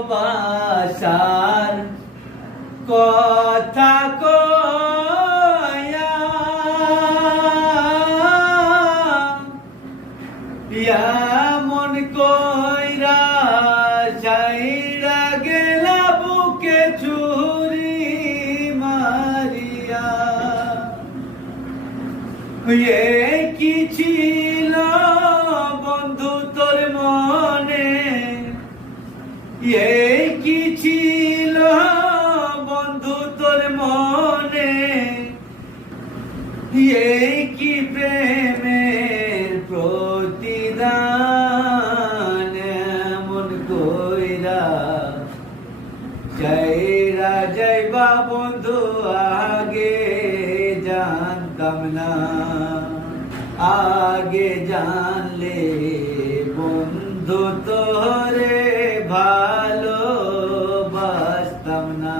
ভালোবাসার কথা কয়া মন কইরা যাইরা গেলা বুকে ছুরি মারিয়া কি ছিল বন্ধু তোর মনে কি ছিল বন্ধু তোর মনে কি প্রেমের প্রতিদান এমন কইরা যাইরা যাইবা বন্ধু আগে জানতাম না আগে জানলে বন্ধু তোরে ভালোবাসতাম না।